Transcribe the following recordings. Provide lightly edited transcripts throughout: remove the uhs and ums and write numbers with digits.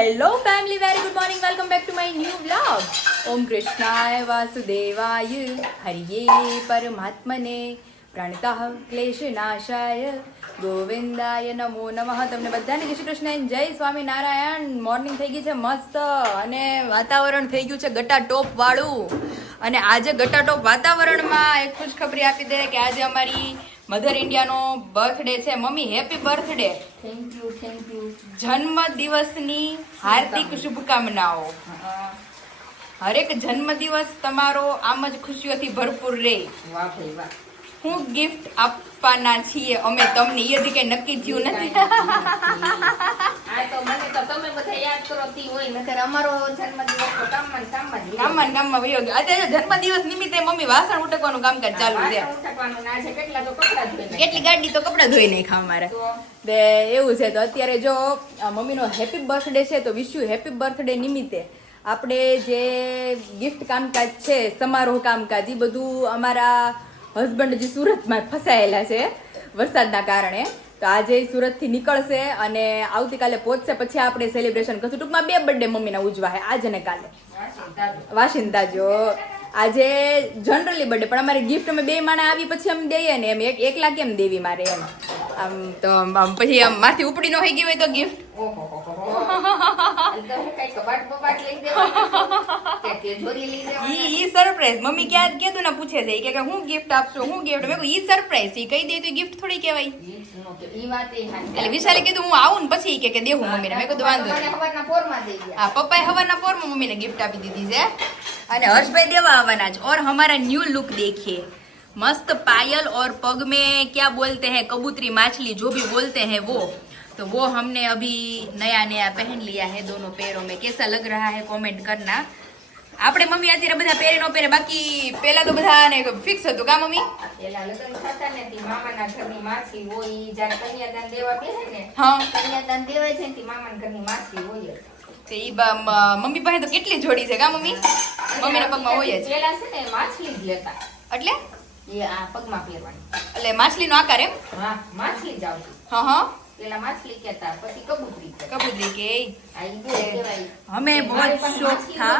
Hello family, very good morning, welcome back to my new vlog. ઓમ કૃષ્ણાય વાસુદેવાય હરિયે પરમાત્મને પ્રણતઃ ક્લેશનાશાય ગોવિંદાય નમો નમઃ. તમને બધાને જય શ્રી કૃષ્ણ, જય સ્વામિનારાયણ. મોર્નિંગ થઈ ગઈ છે મસ્ત અને વાતાવરણ થઈ ગયું છે ગટાટોપ વાળું. અને આજે ગટાટોપ વાતાવરણમાં એક ખુશખબરી આપી દે કે આજે અમારી મધર ઇન્ડિયાનો બર્થડે છે. Mummy happy birthday. Thank you. જન્મ દિવસની હાર્દિક શુભકામનાઓ. હરેક જન્મ દિવસ તમારો આમ જ ખુશીઓથી ભરપૂર રહે. વાહ ભાઈ વાહ. હું ગિફ્ટ આપવાના છીએ અમે તમને, એ હજી કઈ નક્કી થયું નથી. આ તો મને તો તમે બધા યાદ કરો તી હોય, નકર અમારો જન્મદિવસ તો કામમાં વયો ગયો. આજે જન્મદિવસ નિમિત્તે મમ્મી વાસણ ઉટકવાનું કામકાજ ચાલુ છે. ઉઠકવાનું ના છે, કેટલા તો કપડા ધોઈ કેટલી ગાડી તો કપડા ધોઈ નાખ્યા અમારે. તે એવું છે. તો અત્યારે જો મમ્મીનો હેપી બર્થડે છે તો વિશ યુ હેપી બર્થડે નિમિત્તે આપણે જે ગિફ્ટ કામકાજ છે, સમારોહ કામકાજ, એ બધું અમારા હસબન્ડ જે સુરતમાં ફસાયેલા છે વરસાદના કારણે, તો આજે સુરતથી નીકળશે અને આવતીકાલે પહોંચશે. પછી આપણે સેલિબ્રેશન કરશું. ટૂંકમાં 2 બર્થડે મમ્મીના ઉજવા છે, આજે ને કાલે. વાસિંદા જો આજે જનરલી બર્થડે, પણ અમારી ગિફ્ટ અમે 2 માણા આવી પછી અમે દઈએ ને, એમ એકલા કેમ દેવી મારે એમ. આમ તો આમ પછી આમ માથી ઉપડી ન થઈ ગઈ હોય તો ગિફ્ટ ઈ સરપ્રાઈઝ. મમ્મી ક્યાં કીધું ને પૂછે છે કે હું ગિફ્ટ આપશું, હું ગિફ્ટ. મેં ઈ સરપ્રાઈઝ, ઈ કહી દે તો ગિફ્ટ થોડી કહેવાય. એટલે વિશાલે કીધું હું આવું ને પછી કે દેવું મમ્મીને. મેં કીધું વાંધો નહીં. હા, પપ્પાએ હવારના પોરમાં મમ્મીને ગિફ્ટ આપી દીધી છે અને હર્ષભાઈ દેવા આવવાના છે. ઓર હમારા ન્યू लुक देखिए, मस्त पायल और पग में क्या बोलते हैं, कबूतरी माछली जो भी बोलते हैं वो हमने अभी नया पहन लिया है दोनों पैरों में. कैसा लग रहा है कमेंट करना. આપણે મમ્મી અત્યારે બધા પહેરે ન પહેરે, બાકી પેલા તો બધાને ફિક્સ હતું કા મમ્મી? પેલા લગ્ન થતા ને તી મામાના ઘરની માછલી હોય, ઈ જ્યારે કન્યાદાન દેવા બેસે ને, હા, કન્યાદાન દેવાય છે ને તી મામાના ઘરની માછલી હોય જ. તે ઈ મમ્મી પાસે તો કેટલી જોડી છે કા મમ્મી? મમ્મીના પગમાં હોય જ. પેલા છે ને માછલી જ લેતા, એટલે એ આ પગમાં પહેરવાની. એટલે માછલીનો આકાર એમ? હા, માછલી જ આવતી. હા. પેલા માછલી કહેતા, પછી કબૂતરી કહેતા. કબૂતરી કે આ ઈ બે કહેવાય. હમે બહુ શોખ થા.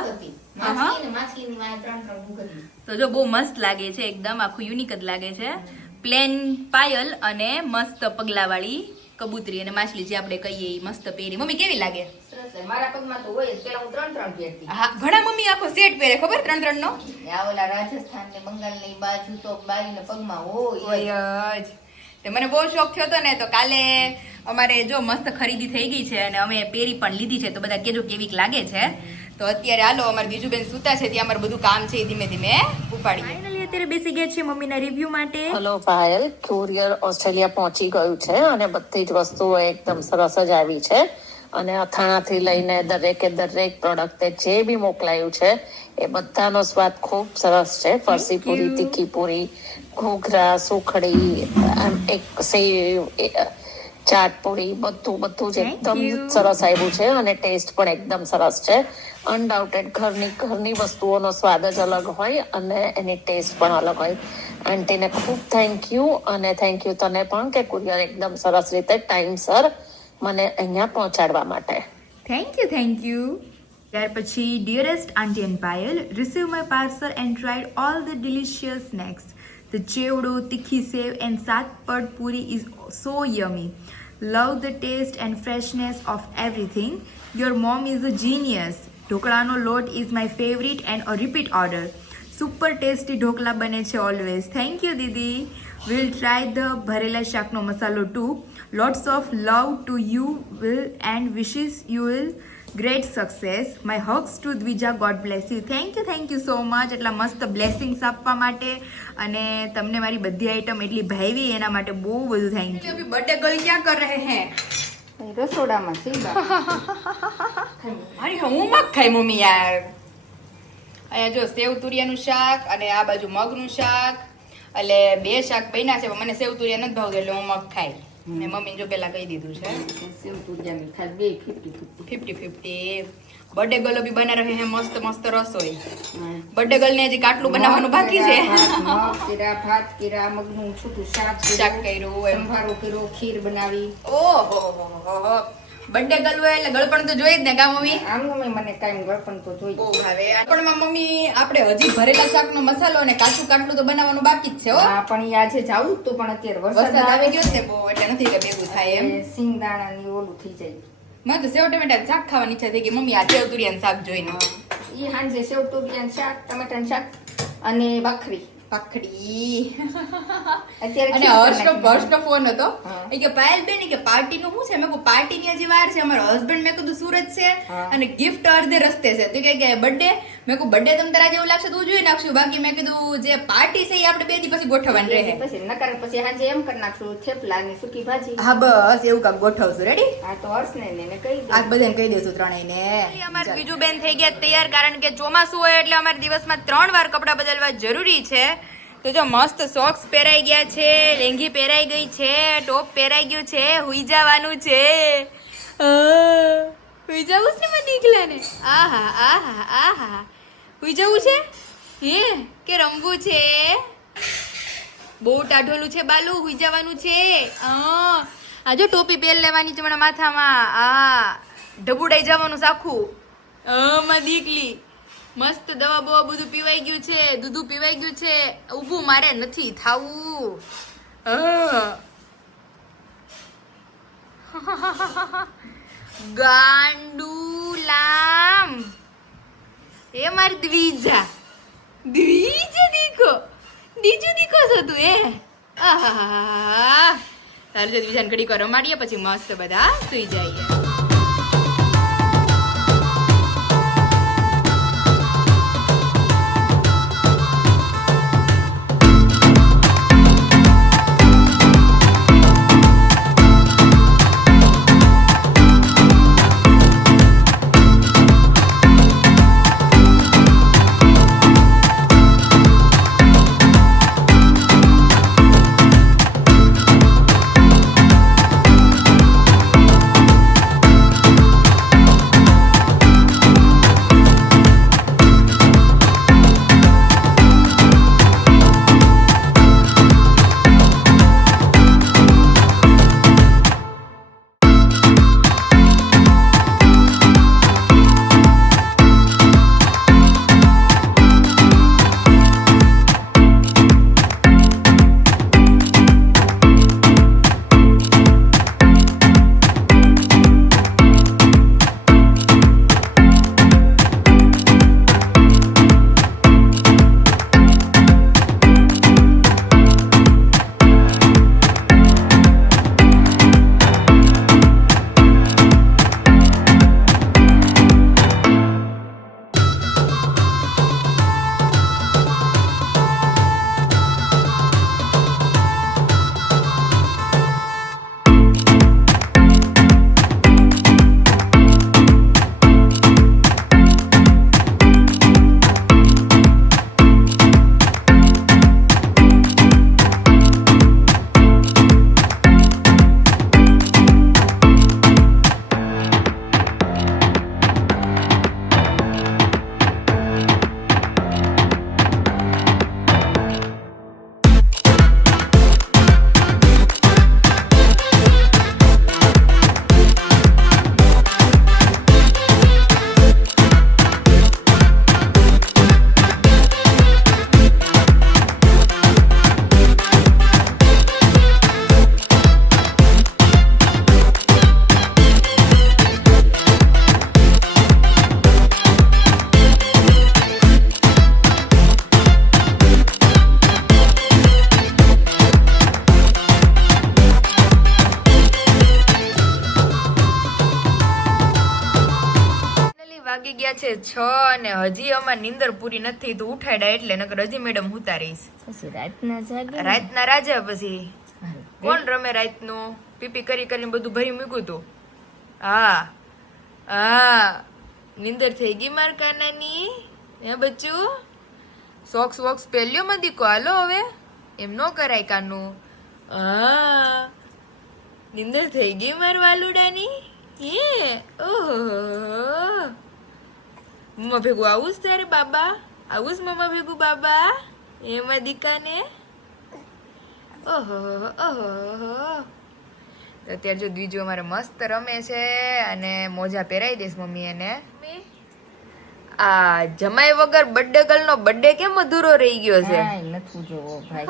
માછલીની વાય 3 ઘૂઘરી. તો જો બહુ મસ્ત લાગે છે, એકદમ આખું યુનિક જ લાગે છે. પ્લેન પાયલ અને મસ્ત પગલાવાળી કબૂતરી અને માછલી જે આપણે કહીએ ઈ મસ્ત પહેરી. મમ્મી કેવી લાગે? સરસ છે. મારા પગમાં તો હોય જ. પેલા હું 3 પહેરતી. હા, ઘણા મમ્મી આખો સેટ પહેરે, ખબર? 3 નો. આ ઓલા રાજસ્થાન ને બંગાળ ની બાજુ તો બાઈના પગમાં હોય હોય જ. તે મને બહુ શોખ થયો હતો ને, તો કાલે અમારે જો મસ્ત ખરીદી થઈ ગઈ છે અને અમે પહેરી પણ લીધી છે. તો બધા કેજો કેવીક લાગે છે. તો અત્યારે હાલો અમારે બીજુબેન સુતા છે, ત્યાં અમારે બધું કામ છે ધીમે ધીમે ઉપાડીએ. ફાઇનલી અત્યારે બેસી ગયા છે મમ્મીના રિવ્યુ માટે. હેલો પાયલ, કુરિયર ઓસ્ટ્રેલિયા પહોંચી ગયું છે અને બધી જ વસ્તુઓ એકદમ સરસ જ આવી છે. અને અથાણાથી લઈને દરેક પ્રોડક્ટ જે બી મોકલાયું છે એ બધાનો સ્વાદ ખૂબ સરસ છે. ફરસી પૂરી, તીખી પૂરી, ઘૂઘરા, સુખડી, એક સેવ, ચાટ પૂરી, બધું જ એકદમ સરસ આવ્યું છે અને ટેસ્ટ પણ એકદમ સરસ છે. અનડાઉટેડ ઘરની વસ્તુઓનો સ્વાદ જ અલગ હોય અને એની ટેસ્ટ પણ અલગ હોય. આંટીને ખૂબ થેન્ક યુ, અને થેન્ક યુ તને પણ કે કુરિયર એકદમ સરસ રીતે ટાઈમસર મને અહીંયા પહોંચાડવા માટે. Thank you. ત્યાર પછી ડિયરેસ્ટ આંટી and Payal, receive my parcel and tried all the delicious snacks. The chevdo, tikhi sev and satpad puri is so yummy. Love the taste and freshness of everything. Your mom is a genius. ઢોકળાનો લોટ is my favorite and a repeat order. Super tasty dhokla બને છે always. Thank you Didi. We'll try the ભરેલા શાકનો મસાલો too. Lots of love to you will and wishes you will great success. My hugs to Dvija. God bless you. Thank you so much. એટલા મસ્ત blessings આપવા માટે અને તમને મારી બધી આઈટમ એટલી ભાવી એના માટે બહુ બધું થેન્ક યુ. અભી બર્થડે ગર્લ ક્યાં કર રહે હે? રસોડામાં સીધા મારી હું મગ ખાઈ મમ્મી યાર. અહીંયા જો સેવ તુરિયાનું શાક અને આ બાજુ મગનું શાક, એટલે 2 શાક બન્યા છે. મને સેવ તુરિયા નથી ભાવતું એટલે હું મગ ખાઈ. મેં મમ્મીને જો પેલા કહી દીધું છે. સેવ તુરિયાની ખાલી 50-50. બર્થડે ગર્લ બી બના રહે હે મસ્ત રસોઈ. બર્થડે ગર્લ ને હજી કાટલું બનાવવાનું બાકી છે. ભાત કીરા, મગનું છૂટું શાક કર્યું, સંભારો કર્યો, ખીર બનાવી. ઓહો બર્થડે ગર્લ હોય એટલે ગળપણ તો જોઈએ જ ને કા મમ્મી? આમ મમ્મી મને કાંઈ ગળપણ તો જોઈ. બહુ ભાવે. પણ મમ્મી આપણે હજી ભરેલા શાકનો મસાલો અને કાચું કાટલું તો બનાવવાનું બાકી જ છે હો. હા પણ ઈ આજે જાવું જ તું પણ અત્યારે વરસાદ વરસાદ આવી ગયો છે બહુ એટલે નથી કે ભેગું થાય એમ. સિંગદાણા ની ઓલું થઈ જાય. મને તો સેવ ટમેટા શાક ખાવાની ઈચ્છા થઈ ગઈ મમ્મી આ સેવ તુરિયાનું શાક જોઈને. ઈ હાંજે સેવ ટોપિયાનું શાક, ટમેટાનું શાક અને ભાખરી. પાખડી અત્યારે અને હર્ષનો ફોન હતો હા. એ કે પાયલ બેન કે પાર્ટી નું શું છે? મેં કહું પાર્ટી ની હજી વાર છે, અમારો હસબન્ડ મેં કીધું સુરત છે હા. અને ગિફ્ટ અડધે રસ્તે છે. તો કે બર્થડે, મેં કહું બર્થડે તમ તારા જેવું લાગશે તો જોઈ નાખશું, બાકી મેં કીધું જે પાર્ટી છે એ આપણે 2 દી પછી ગોઠવવાની રહે. પછી નકર પછી હાંજે એમ કરી નાખશું થેપલા ની સૂકી ભાજી. હા બસ એવું કાંક ગોઠવશું. રેડી? આ તો હર્ષને ને એને કહી દે. આજ બધાને કહી દેશું ત્રણેયને. અમારે બીજું બેન થઈ ગયા તૈયાર, કારણ કે ચોમાસું હોય એટલે અમારે દિવસમાં 3 વાર કપડાં બદલવા જરૂરી છે. તો જો મસ્ત સોક્સ પહેરાઈ ગયા છે, લેંઘી પહેરાઈ ગઈ છે, ટોપ પહેરાઈ ગયું છે, હુઈ જવાનું છે. હુઈ જવું છે મને દીકલાને? આહા આહા આહા હુઈ જવું છે હે કે રમવું છે? બહુ ટાઢોલું છે બાલુ, હુઈ જવાનું છે. આ જો ટોપી પહેર લેવાની છે મને માથામાં. આ ઢબુડાઈ જવાનું સાખું. માં દીકલી મસ્ત દવા બવા બધું પીવાઈ ગયું છે, દૂધું પીવાઈ ગયું છે. ઊભું મારે નથી થાવું. ગાંડુલામ એ મારી દ્વિજા દીકો દીજુ દીકો છો તું એ. આહા તારે જો દ્વિજાને ઘડીક વાર રમાડીએ પછી મસ્ત બધા સુઈ જઈએ. વાગી ગયા છે 6 અને હજી અમાર નીંદર પૂરી નથી તો ઉઠાડ્યા એટલે નકર હજી મેડમ હુતા રહીશ. પછી રાતના જાગે. રાતના રાજા પછી કોણ રમે રાતનું? પીપી કરી કરીને બધું ભરી મૂક્યું તું. હા હા નીંદર થઈ ગઈ માર કાનાની. હે બચ્ચું સોક્સ વોક્સ પહેલ્યો માં દીકો હાલો હવે એમ નો કરાય કાનું. હા નીંદર થઈ ગઈ માર વાલુડાની. હે ઓહો મમ્મા ભેગું આવું જ તારે બાબા? આવું જ મમ્મા ભેગું બાબા? એમાં દીકાને ઓહો ઓહો તો અત્યારે જો દ્વિજો અમારે મસ્ત રમે છે અને મોજા પહેરાઈ દઈશ મમ્મી એને. આ જમાઈ વગર બર્થડે ગર્લ નો બર્થડે કેમ અધૂરો રહી ગયો છે? નથી જોવો ભાઈ,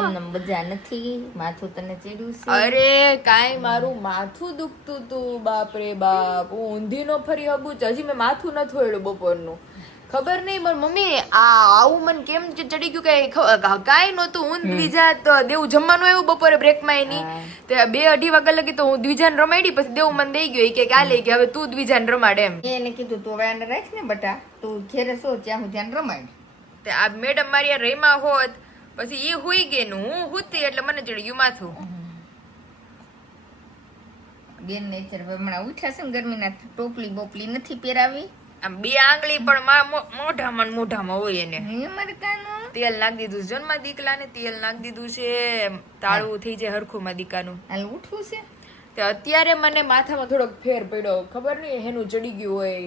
એમને મજા નથી. માથું તને ચડ્યું છે? અરે કાંઈ મારું માથું દુખતું તું, બાપ રે બાપ. હું ઊંધી નો ફરી હગું હજી મેં માથું નથી હોયડું બપોરનું. ખબર નહીં પણ મમ્મી આ આવું મને કેમ ચડી ગયું કઈ કાંઈ નહોતું. હું દ્વિજા તો દેવું જમવાનું આવ્યું બપોરે બ્રેકમાં એની તે 2-2:30 વાગ્યા લગી તો હું દ્વિજાને રમાડી, પછી દેવું મને દઈ ગયો કે કાલે કે હવે તું દ્વિજાને રમાડ એમ. એને કીધું તું હવે આને રાખ ને બટા, તું ઘેરે સો ત્યાં હું ધ્યાન રમાડ. તે આ મેડમ મારી યાર રેમાં હોત પછી ઈ હુઈ ગઈ ને હું હુતી એટલે મને ચડી ગયું માથું. બેન ને હમણાં ઉઠ્યા છે ને ગરમીના, ટોપલી બોપલી નથી પહેરાવી. આમ 2 આંગળી પણ મોઢામાં ને મોઢામાં હોય એને. અમારે કાનું તેલ નાખી દીધું છે જન્મા દીકલાને, તેલ નાખી દીધું છે, તાળું થઈ જાય હરખું માં દીકાનું. હાલ ઉઠવું છે. તે અત્યારે મને માથામાં થોડોક ફેર પડ્યો, ખબર નહીં એનું ચડી ગયું હોય,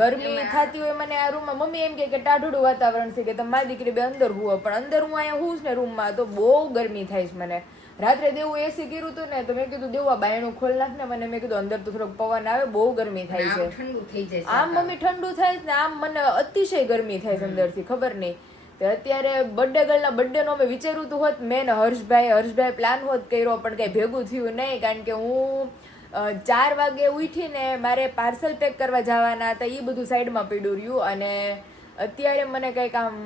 ગરમી થતી હોય મને આ રૂમમાં. મમ્મી એમ કે ટાઢુડું વાતાવરણ છે કે તમે મારી દીકરી બે અંદર હુવો, પણ અંદર હું અહીંયા હું ને રૂમમાં તો બહુ ગરમી થાય છે મને. રાત્રે દેવું એસી કર્યું હતું ને તો મેં કીધું દેવું આ બાયણું ખોલ નાખ ને, મને મેં કીધું અંદર તો થોડોક પવન આવે, બહુ ગરમી થાય છે. ઠંડુ થઈ જાય. આમ મમ્મી ઠંડુ થાય ને આમ મને અતિશય ગરમી થાય છે અંદરથી, ખબર નહીં. તો અત્યારે બર્થડે ગર્લના બર્થડે નો મેં વિચાર્યું હતું હોત મેં ને હર્ષભાઈ પ્લાન હોત કર્યો, પણ કઈ ભેગું થયું નહીં કારણ કે હું 4 વાગે ઉઠીને મારે પાર્સલ પેક કરવા જવાના હતા, એ બધું સાઈડમાં પડ્યું રહ્યું. અને અત્યારે મને કંઈક આમ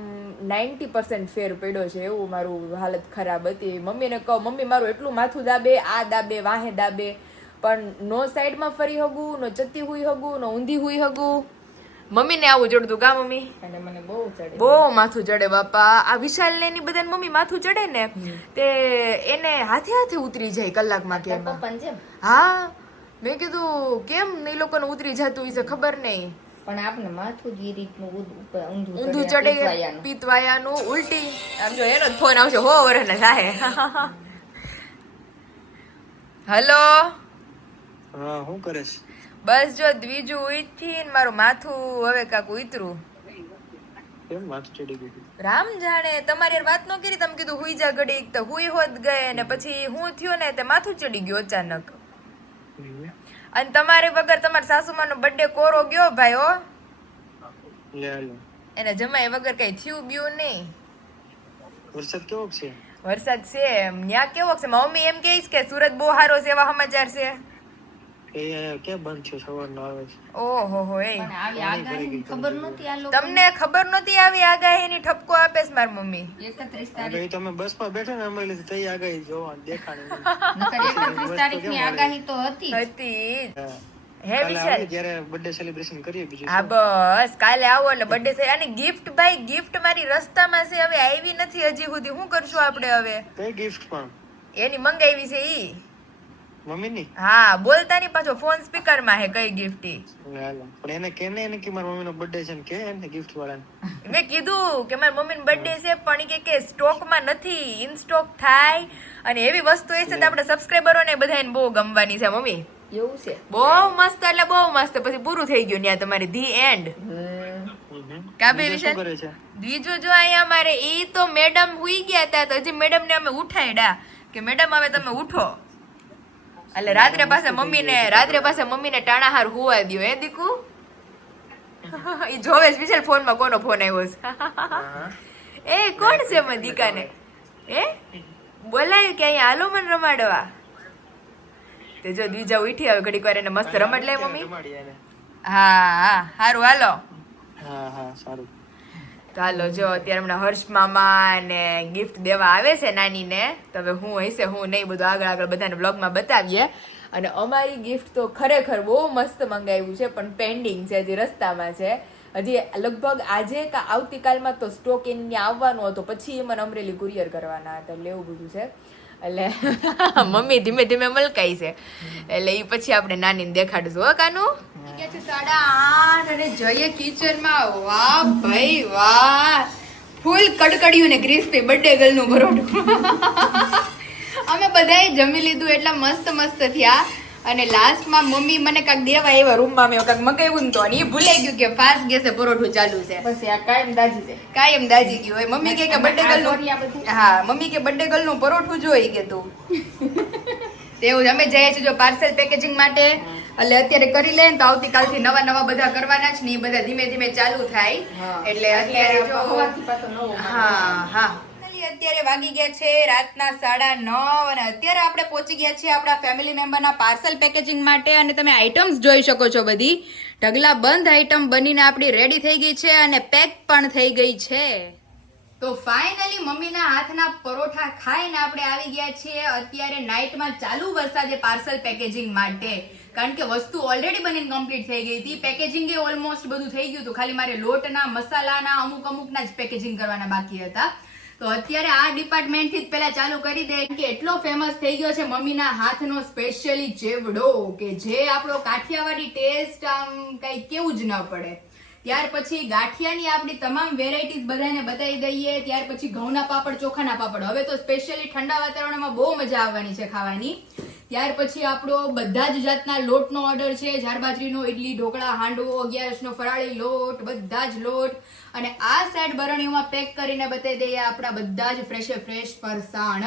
90% ફેર પડ્યો છે, એવું મારું હાલત ખરાબ હતી. મમ્મીને કહો મમ્મી મારું એટલું માથું દાબે, આ દાબે, વાહે દાબે, પણ નો સાઈડમાં ફરી હગું, નો ચત્તી હુઈ હગું, નો ઊંધી હુઈ હગું. મમ્મીને આવું ચડતું કા મમ્મી? અને મને બહુ ચડે, બહુ માથું ચડે બાપા. આ વિશાલ ને એની બધાને મમ્મી માથું ચડે ને તે એને હાથે હાથે ઉતરી જાય કલાકમાં કેમ. પપ્પાને જેમ. હા મેં કીધું કેમ એ લોકોને ઉતરી જતું વિશે ખબર નહીં, પણ આપને માથું જ એ રીતનું ઊંધું ચડે પીતવાયાનું ઉલટી. આમ જો એનો ફોન આવશે હો વરસના સાહે. હેલો હા શું કરે છે? બસ જો દ્વિજુ ઉઈથી ને મારું માથું હવે કાક ઉતરું. કેમ માથું ચડી ગયું? રામ જાણે, તમારી યાર વાત ન કરી, તમે કીધું હુઈ જા ઘડી તો હુઈ હોત ગયે ને પછી હું થયો ને તે માથું ચડી ગયું અચાનક. અને તમારે વગર તમારા સાસુમાનો બર્થડે કોરો ગયો ભાઈ હો. એને જમાય વગર કઈ થયું બ્યું નહીં. વરસાદ કેવો છે? વરસાદ છે ન્યા કેવો છે? મમ્મી એમ કહીશ કે સુરત બહુ સારો છે, એવા સમાચાર છે. એ ક્યાં બંધ છે? સવારનો આવે છે. ઓહો હો એ પણ આવી આગાહી ખબર નહોતી આ લોકો. તમને ખબર નહોતી આવી આગાહીની ઠપકો આપે છે મારી મમ્મી. 31 તારીખ આગાહી તમે બસમાં બેઠા ને અમે લીધી તઈ આગાહી જોવાની દેખાણી. નકર 31 તારીખની આગાહી તો હતી જ. હતી હા. હે કાલે વિશાલ? આવીએ ત્યારે બર્થડે સેલિબ્રેશન કરીએ બીજું હા બસ કાલે આવો એટલે બર્થડે છે. અને ગિફ્ટ ભાઈ ગિફ્ટ મારી રસ્તામાં છે, હવે આવી નથી હજી સુધી. શું કરશું આપણે હવે? કઈ ગિફ્ટ પણ એની મંગાવી છે ઈ. મમ્મીની? હા બોલતા નહીં પાછો ફોન સ્પીકર માં હે કઈ ગિફ્ટ ઈ. હાલો પણ એને કે ને એને કે મારા મમ્મીનો બર્થડે છે ને કે એને ગિફ્ટ વાળાને. મેં કીધું કે મારી મમ્મીનો બર્થડે છે પણ ઈ કે સ્ટોકમાં નથી, ઇન સ્ટોક થાય. અને એવી વસ્તુ એ છે તો આપણે સબસ્ક્રાઇબરોને બધાને બહુ ગમવાની છે મમ્મી. એવું છે. બહુ મસ્ત એટલે બહુ મસ્ત. પછી પૂરું થઈ ગયું ત્યાં તમારી ધી એન્ડ. કાબે બીજું શું વિશાલ કરે છે? બીજું જો અહીંયા અમારે ઈ તો મેડમ હુઈ ગયા હતા તો હજી મેડમ ને અમે ઉઠાડ્યા કે મેડમ હવે તમે ઉઠો. એટલે રાત્રે પાસે મમ્મીને ટાણાહાર હુવા દ્યો હે દીકુ. ઈ જોવે સ્પેશિયલ ફોન માં કોનો ફોન આવ્યો છે. એ કોણ છે મને દીકાને એ બોલાયું કે અહીંયા હાલો મને રમાડવા. તે જો દ્વિજા ઉઠી હવે ઘડીક વાર એને મસ્ત રમત લે મમ્મી. રમાડી એને. હા હારું હાલો. હા હા સારું. તો હાલો જો અત્યારે હમણાં હર્ષ મામા ને ગિફ્ટ દેવા આવે છે નાની ને, તો હવે હું હશે હું નહીં બધું આગળ બધાને બ્લોગમાં બતાવીએ. અને અમારી ગિફ્ટ તો ખરેખર બહુ મસ્ત મંગાવ્યું છે પણ પેન્ડિંગ છે, હજી રસ્તામાં છે. હજી લગભગ આજે કે આવતીકાલમાં તો સ્ટોક એને આવવાનો હતો, પછી મને અમરેલી કુરિયર કરવાના હતા, એટલે એવું બધું છે. એટલે મમ્મી ધીમે ધીમે મલકાઈ છે, એટલે એ પછી આપણે નાનીને દેખાડશું. હો કાનું 8:30 અને જઈએ કિચનમાં. વાહ ભાઈ વાહ, ફૂલ કડકડિયું ને ક્રિસ્પી બર્થડે ગર્લ નું પરોઠું. અમે બધાએ જમી લીધું એટલા મસ્ત મસ્ત થયા. અને લાસ્ટમાં મમ્મી મને કાંઈક દેવા એવા રૂમમાં મેં કાંઈક મગાવ્યું ને તો એ ભૂલાઈ ગયું કે ફાસ્ટ ગેસે પરોઠું ચાલુ છે. પછી આ કાયમ દાજી છે. કાયમ દાજી ગયું હોય. મમ્મી કે બર્થડે ગર્લ નું, હા મમ્મી કે બર્થડે ગર્લ નું પરોઠું જોઈ કે તું તેવું જ અમે જઈએ છીએ જો પાર્સલ પેકેજિંગ માટે, એટલે અત્યારે કરી લે તો આવતીકાલથી નવા નવા બધા કરવાના જ ને એ બધા ધીમે ધીમે ચાલુ થાય. એટલે અત્યારે જો હવાથી પાછો નવો હા અત્યારે વાગી ગયા છે રાતના 9:30 અને અત્યારે આપણે પહોંચી ગયા છીએ આપણા ફેમિલી મેમ્બરના પાર્સલ પેકેજિંગ માટે. અને તમે આઈટમ્સ જોઈ શકો છો, બધી ઢગલા બંધ આઈટમ બનીને આપણી રેડી થઈ ગઈ છે અને પેક પણ થઈ ગઈ છે. તો ફાઇનલી મમ્મીના હાથના પરોઠા ખાઈને આપણે આવી ગયા છીએ અત્યારે નાઇટમાં ચાલુ વરસાદે પાર્સલ પેકેજિંગ માટે. કારણ કે વસ્તુ ઓલરેડી બનીને કમ્પ્લીટ થઈ ગઈ હતી, પેકેજિંગ એ ઓલમોસ્ટ બધું થઈ ગયું હતું, ખાલી મારે લોટના મસાલાના અમુકના જ પેકેજિંગ કરવાના બાકી હતા. તો અત્યારે આ ડિપાર્ટમેન્ટ થી જ પહેલા ચાલુ કરી દે કે એટલો ફેમસ થઈ ગયો છે મમ્મીના હાથનો સ્પેશિયલી ચેવડો, કે જે આપણો કાઠિયાવાડી ટેસ્ટ આમ કઈ કેવું જ ન પડે. ત્યાર પછી ગાંઠિયાની આપણી તમામ વેરાયટીઝ બધાને બતાવી દઈએ. ત્યાર પછી ઘઉંના પાપડ, ચોખાના પાપડ, હવે તો સ્પેશિયલી ઠંડા વાતાવરણમાં બહુ મજા આવવાની છે ખાવાની. ત્યાર પછી આપણો બધા જ જાતના લોટનો ઓર્ડર છે, જારબાજરીનો, ઇડલી, ઢોકળા, હાંડવો, 11નો ફરાળી લોટ, બધા જ લોટ. અને આ સાઈડ બરણીઓમાં પેક કરીને બતાવી દઈએ આપણા બધા જ ફ્રેશ ફરસાણ,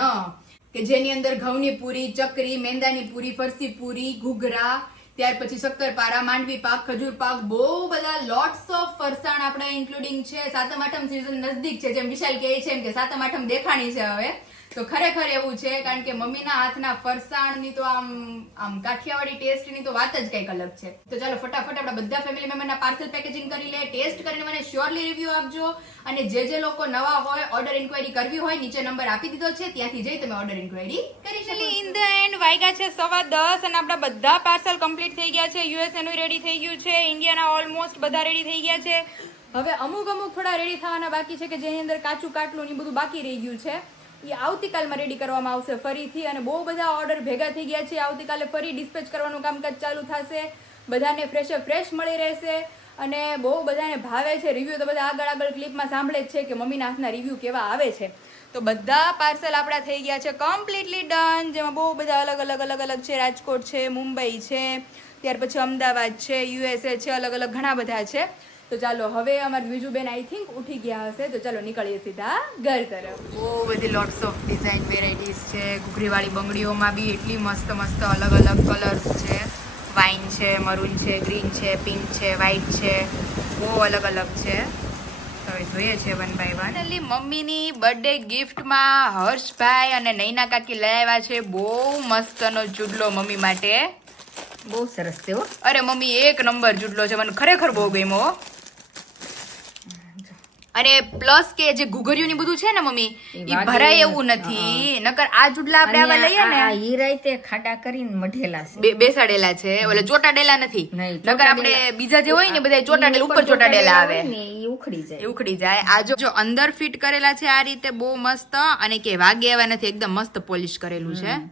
કે જેની અંદર ઘઉંની પૂરી, ચકરી, મેંદાની પૂરી, ફરસી પૂરી, ઘૂઘરા, ત્યાર પછી શક્કરપારા, માંડવી પાક, ખજૂર પાક, બહુ બધા લોટ્સ ઓફ ફરસાણ આપણા ઇન્ક્લુડિંગ છે. સાતમ આઠમ સિઝન નજદીક છે, જેમ વિશાલ કહે છે એમ કે સાતમ આઠમ દેખાણી છે હવે. તો ખરેખર એવું છે, કારણ કે મમ્મીના હાથના ફરસાણની તો આમ કાઠિયાવાડી ટેસ્ટની તો વાત જ કંઈક અલગ છે. તો ચાલો ફટાફટ આપણા બધા ફેમિલી મેમ્બરના પાર્સલ પેકેજિંગ કરી લે, ટેસ્ટ કરીને મને શ્યોરલી રિવ્યુ આપજો. અને જે લોકો નવા હોય, ઓર્ડર ઇન્ક્વાયરી કરવી હોય, નીચે નંબર આપી દીધો છે, ત્યાંથી જઈ તમે ઓર્ડર ઇન્ક્વાયરી કરી શકો. ઇન ધ એન્ડ વાગ્યા છે 10:15 અને આપણા બધા પાર્સલ કમ્પ્લીટ થઈ ગયા છે. યુએસએ નું રેડી થઈ ગયું છે, ઇન્ડિયાના ઓલમોસ્ટ બધા રેડી થઈ ગયા છે. હવે અમુક થોડા રેડી થવાના બાકી છે, કે જેની અંદર કાચું કાટલું ને બધું બાકી રહી ગયું છે. એ આવતીકાલમાં રેડી કરવામાં આવશે ફરીથી. અને બહુ બધા ઓર્ડર ભેગા થઈ ગયા છે, આવતીકાલે ફરી ડિસ્પેચ કરવાનું કામકાજ ચાલુ થશે. બધાને ફ્રેશ મળી રહેશે અને બહુ બધાને ભાવે છે. રિવ્યુ તો બધા આગળ ક્લિપમાં સાંભળે જ છે કે મમ્મીના હાથના રિવ્યુ કેવા આવે છે. તો બધા પાર્સલ આપણા થઈ ગયા છે કમ્પ્લીટલી ડન, જેમાં બહુ બધા અલગ છે. રાજકોટ છે, મુંબઈ છે, ત્યાર પછી અમદાવાદ છે, યુએસએ છે, અલગ ઘણા બધા છે. તો ચાલો હવે અમારી બીજું બેન આઈ થિંક ઉઠી ગયા હશે, તો ચાલો નીકળીએ સીધા ઘર તરફ. બહુ બધી લોટ્સ ઓફ ડિઝાઇન વેરાયટીઝ છે. ઘૂઘરીવાળી બંગડીઓમાં બી એટલી મસ્ત અલગ કલર્સ છે. વાઇન છે, મરૂન છે, ગ્રીન છે, પિંક છે, વ્હાઈટ છે, બહુ અલગ છે. હવે જોઈએ છે વન બાય વન. ફાઇનલી મમ્મીની બર્થડે ગિફ્ટમાં હર્ષભાઈ અને નૈના કાકી લઈ આવ્યા છે બહુ મસ્તનો ચૂડલો મમ્મી માટે. બહુ સરસ છે હો. અરે મમ્મી એક નંબર ચૂડલો છે, મને ખરેખર બહુ ગમ્યો. અને પ્લસ કે જે ઘૂઘરીયું બધું છે ને મમ્મી, એ ભરાય એવું નથી. નકર આ ચૂડલા આપણે આવા લઈએ ને, હીરાય તે ખાડા કરીને મઢેલા છે, બેસાડેલા છે, ઓલે ચોટાડેલા નથી. નકર આપણે બીજા જે હોય ને બધા ચોટાડેલા, ઉપર ચોટાડેલા આવે, એ ઉખડી જાય. આ જો અંદર ફિટ કરેલા છે આ રીતે, બહુ મસ્ત. અને કે વાગે એવા નથી, એકદમ મસ્ત પોલિશ કરેલું છે.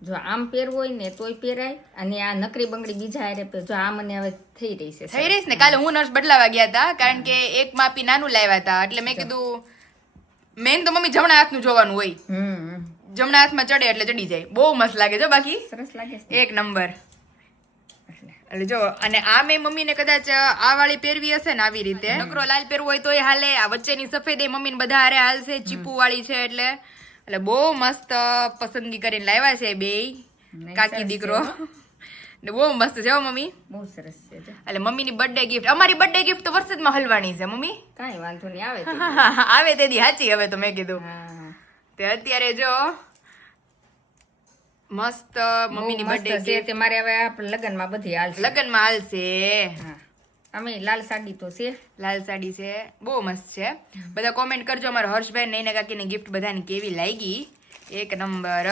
જો આમ પહેરવું હોય ને તોય પહેરાય, અને આ નકરી બંગડી બીજા હારે જો આ મને હવે થઈ રહી છે ને. કાલે હું નર્સ બદલાવા ગયા હતા, કારણ કે એક માપી નાનું લાવ્યા હતા, એટલે મેં કીધું મેન તો મમ્મી જમણા હાથનું જોવાનું હોય, જમણા હાથમાં ચડે એટલે ચડી જાય. બહુ મસ્ત લાગે છે, બાકી સરસ લાગે છે, એક નંબર. એટલે જો, અને આ મેં મમ્મીને કદાચ આ વાળી પહેરવી હશે ને આવી રીતે, નકરો લાલ પહેરવો હોય તોય હાલે. આ વચ્ચેની સફેદ એ મમ્મીને બધા હારે હાલશે, ચીપુ વાળી છે એટલે બહુ મસ્ત પસંદગી કરીને લાવ્યા છે બે કાકી દીકરો. ને બહુ મસ્ત છે મમ્મી, બહુ સરસ છે. એટલે મમ્મીની બર્થડે ગિફ્ટ, અમારી બર્થડે ગિફ્ટ તો વર્ષમાં હલવાની છે મમ્મી. કાંઈ વાંધો નહીં, આવે આવે તેથી સાચી. હવે તો મેં કીધું તે અત્યારે જો મસ્ત મમ્મીની બર્થડે ગિફ્ટ. મારે હવે લગ્નમાં બધી હાલશે, લગ્નમાં હાલશે. અમે લાલ સાડી તો છે, લાલ સાડી છે, બહુ મસ્ત છે. બધા કોમેન્ટ કરજો અમારા હર્ષભાઈ નૈના કાકીની ગિફ્ટ બધાને કેવી લાગી. એક નંબર.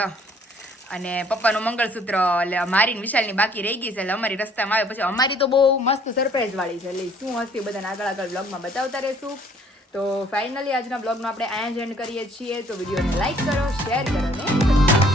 અને પપ્પાનું મંગળસૂત્ર એટલે મારી વિશાલની બાકી રહી ગઈ છે, એટલે અમારી રસ્તામાં આવે પછી અમારી તો બહુ મસ્ત સરપ્રાઈઝ વાળી છે. એટલે શું હસ્તી બધાને આગળ બ્લોગમાં બતાવતા રહેશું. તો ફાઇનલી આજના બ્લોગનો આપણે અહીંયા જ એન્ડ કરીએ છીએ. તો વિડીયોને લાઈક કરો, શેર કરો ને